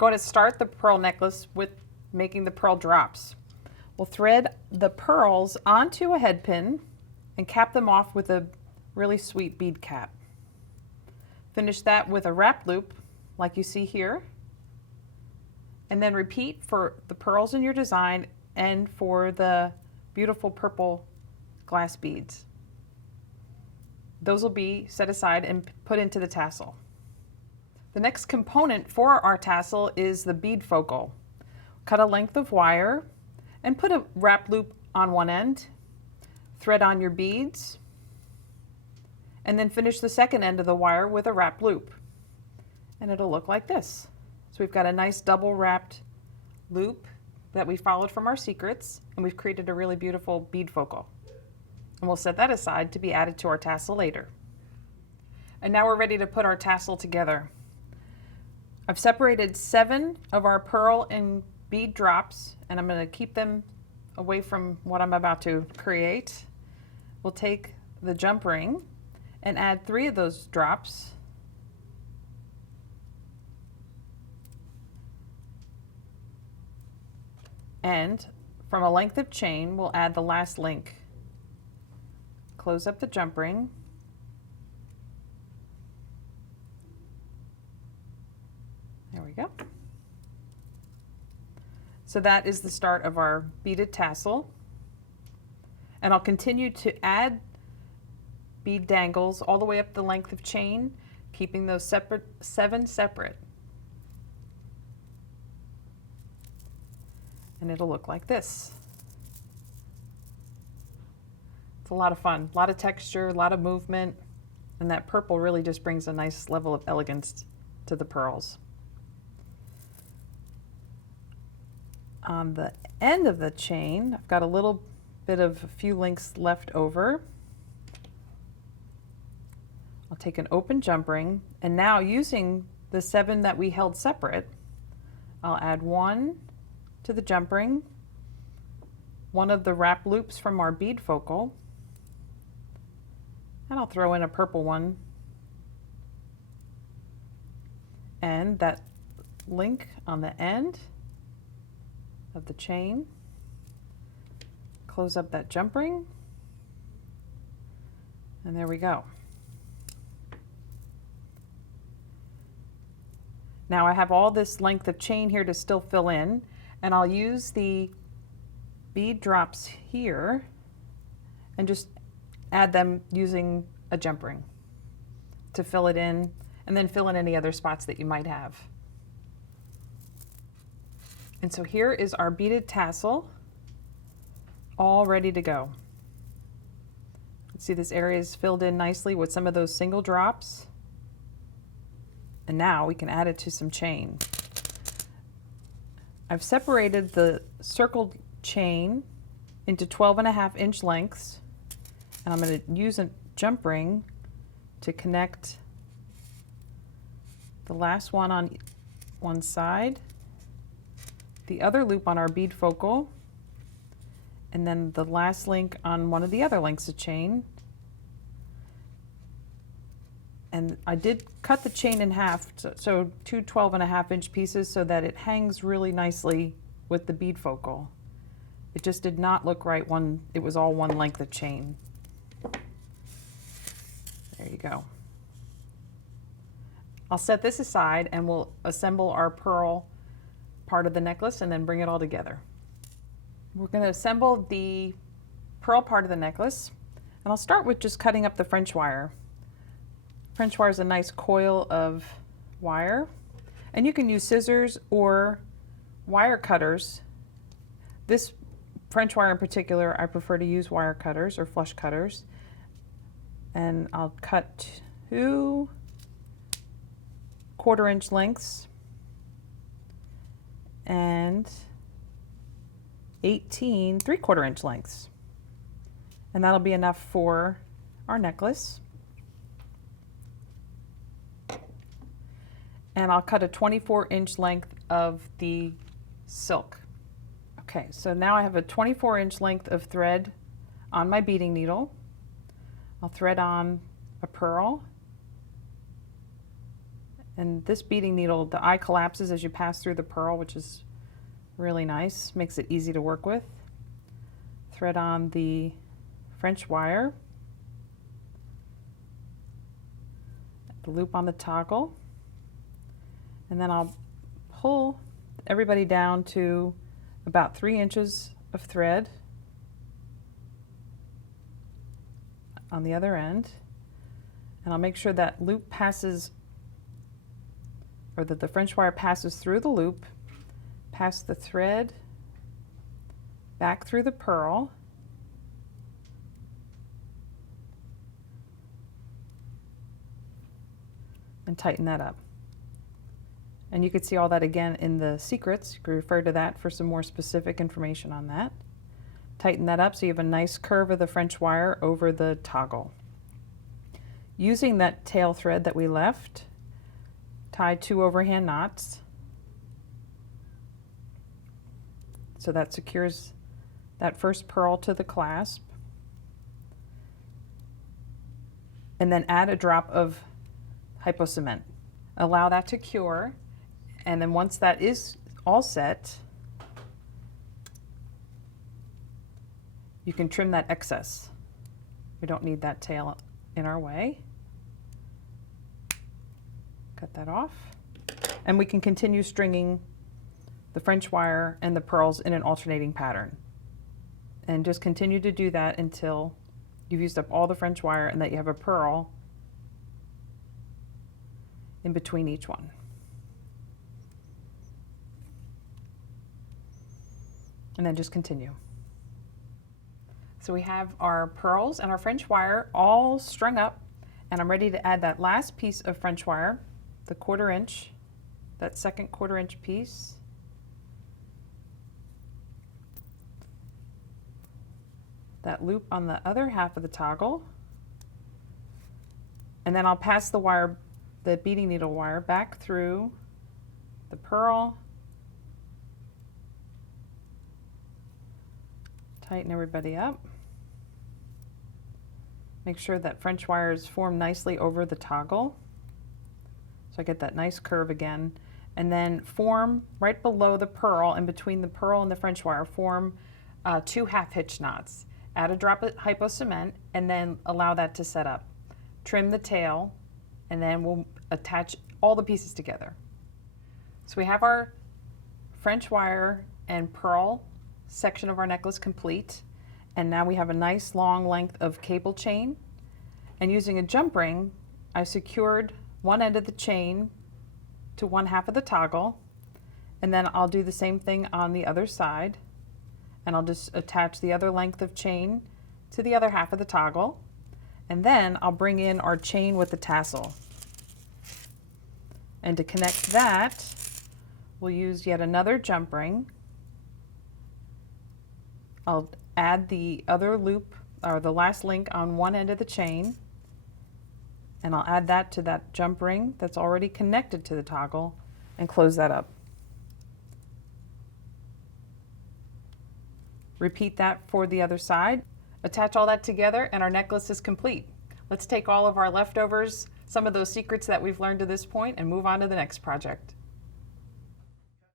going to start the pearl necklace with making the pearl drops. We'll thread the pearls onto a head pin and cap them off with a really sweet bead cap. Finish that with a wrap loop like you see here, and then repeat for the pearls in your design and for the beautiful purple glass beads. Those will be set aside and put into the tassel. The next component for our tassel is the bead focal. Cut a length of wire and put a wrap loop on one end, thread on your beads, and then finish the second end of the wire with a wrap loop. And it'll look like this. So we've got a nice double wrapped loop that we followed from our secrets, and we've created a really beautiful bead focal. And we'll set that aside to be added to our tassel later. And now we're ready to put our tassel together. I've separated 7 of our pearl and bead drops, and I'm going to keep them away from what I'm about to create. We'll take the jump ring and add 3 of those drops. And from a length of chain, we'll add the last link. Close up the jump ring. There we go. So that is the start of our beaded tassel. And I'll continue to add bead dangles all the way up the length of chain, keeping those 7 separate. And it'll look like this. It's a lot of fun, a lot of texture, a lot of movement, and that purple really just brings a nice level of elegance to the pearls. On the end of the chain, I've got a little bit of a few links left over. I'll take an open jump ring, and now using the 7 that we held separate, I'll add 1 to the jump ring, 1 of the wrap loops from our bead focal, and I'll throw in a purple one, and that link on the end of the chain. Close up that jump ring, and there we go. Now I have all this length of chain here to still fill in, and I'll use the bead drops here and just add them using a jump ring to fill it in, and then fill in any other spots that you might have. And so here is our beaded tassel all ready to go. See, this area is filled in nicely with some of those single drops. And now we can add it to some chain. I've separated the circled chain into 12.5-inch lengths, and I'm going to use a jump ring to connect the last one on one side, the other loop on our bead focal, and then the last link on one of the other lengths of chain. And I did cut the chain in half, so 2 12.5-inch pieces, so that it hangs really nicely with the bead focal. It just did not look right when it was all one length of chain. There you go. I'll set this aside and we'll assemble our pearl part of the necklace and then bring it all together. We're going to assemble the pearl part of the necklace, and I'll start with just cutting up the French wire. French wire is a nice coil of wire, and you can use scissors or wire cutters. This French wire in particular, I prefer to use wire cutters or flush cutters. And I'll cut 2 1/4-inch lengths and 18 3/4-inch lengths. And that'll be enough for our necklace. And I'll cut a 24-inch length of the silk. Okay, so now I have a 24-inch length of thread on my beading needle. I'll thread on a pearl And this beading needle, the eye collapses as you pass through the pearl, which is really nice, makes it easy to work with. Thread on the French wire, the loop on the toggle, and then I'll pull everybody down to about 3 inches of thread on the other end, and I'll make sure that loop passes, or that the French wire passes through the loop, past the thread, back through the pearl, and tighten that up. And you can see all that again in the secrets. You can refer to that for some more specific information on that. Tighten that up so you have a nice curve of the French wire over the toggle. Using that tail thread that we left, tie 2 overhand knots so that secures that first pearl to the clasp, and then add a drop of hypocement. Allow that to cure, and then once that is all set, you can trim that excess. We don't need that tail in our way. Cut that off, and we can continue stringing the French wire and the pearls in an alternating pattern, and just continue to do that until you've used up all the French wire and that you have a pearl in between each one. And then just continue. So we have our pearls and our French wire all strung up, and I'm ready to add that last piece of French wire, the 1/4 inch, that second 1/4 inch piece. That loop on the other half of the toggle, and then I'll pass the wire, the beading needle wire, back through the pearl, tighten everybody up, make sure that French wire is formed nicely over the toggle so I get that nice curve again, and then form right below the pearl, and between the pearl and the French wire, form 2 half hitch knots. Add a drop of hypocement and then allow that to set up. Trim the tail, and then we'll attach all the pieces together. So we have our French wire and pearl section of our necklace complete, and now we have a nice long length of cable chain, and using a jump ring I secured one end of the chain to one half of the toggle, and then I'll do the same thing on the other side, and I'll just attach the other length of chain to the other half of the toggle, and then I'll bring in our chain with the tassel. And to connect that, we'll use yet another jump ring. I'll add the other loop, or the last link, on one end of the chain, and I'll add that to that jump ring that's already connected to the toggle, and close that up. Repeat that for the other side. Attach all that together and our necklace is complete. Let's take all of our leftovers, some of those secrets that we've learned to this point, and move on to the next project.